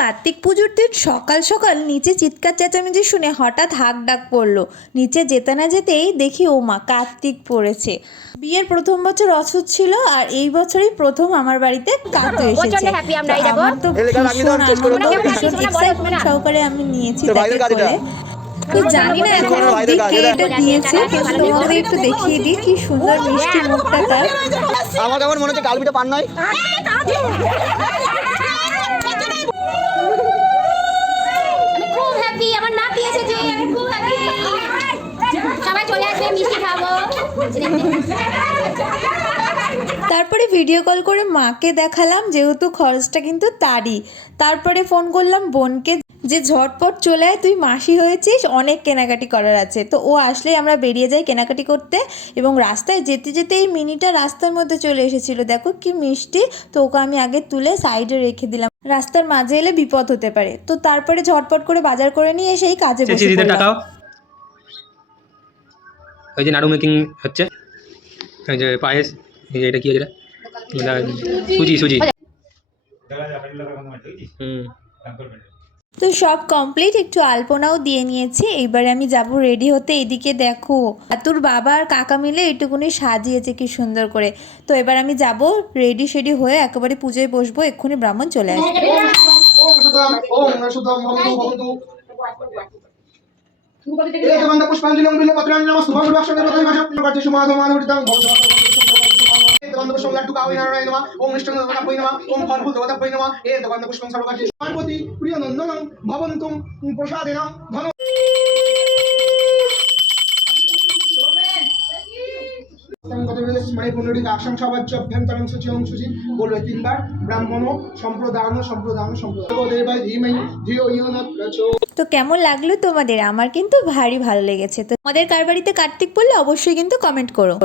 কার্তিক পুজোর দিন সকাল সকাল নিচে চিৎকার চেঁচামেচি শুনে হঠাৎ হাঁক ডাক পড়লো। নিচে যেতে না যেতেই দেখি ও মা কার্তিক পড়েছে। বিয়ের প্রথম বছর অসুখ ছিল আর এই বছরই প্রথম আমার বাড়িতে কার্তিক এসেছে। আমার তো ভীষণ আনন্দ, ভীষণ এক্সাইটমেন্ট সহকারে আমি নিয়েছি তাকে বলে। তো জানি না এখন অব্দি কে এটা দিয়েছে, কিন্তু তোমাদের একটু দেখিয়ে দিই কি সুন্দর মিষ্টি মুখটা তার। আমার কেমন মনে হচ্ছে কালবিটা পান নয়। তারপরে ভিডিও কল করে মাকে দেখালাম, যেহেতু খরচটা কিন্তু তারই। তারপরে ফোন করলাম বোনকে যে ঝটপট চলে আয়, তুই মাসি হয়েছিস, অনেক কেনাকাটি করার আছে। তো ও আসলেই আমরা বেরিয়ে যাই কেনাকাটি করতে। এবং রাস্তায় যেতে যেতে এই মিনিটা রাস্তার মধ্যে চলে এসেছিলো, দেখো কি মিষ্টি। তো ওকে আমি আগে তুলে সাইডে রেখে দিলাম, রাস্তার মাঝে এলে বিপদ হতে পারে। তো তারপরে ঝটপট করে বাজার করে নিয়ে এসেই কাজে বসে পড়লাম। ওই যে নাড়ু মেকিং হচ্ছে, ওই যে পায়েস, এই যে এটা কি আছে, সুজি সুজি। তো সব কমপ্লিট, একটু আলপনাও দিয়ে নিয়েছি। এইবারে আমি যাব রেডি হতে। এদিকে দেখো তোর বাবা আর কাকা মিলে এইটুকুনি সাজিয়েছে কি সুন্দর করে। তো এবার আমি যাব রেডি শেডি হয়ে একেবারে পুজোয় বসবো, এক্ষুনি ব্রাহ্মণ চলে আসবে। তো কেমন লাগলো তোমাদের? আমার কিন্তু ভারী ভালো লেগেছে। তো তোমাদের কার বাড়িতে কার্তিক পড়লে অবশ্যই কিন্তু কমেন্ট করো।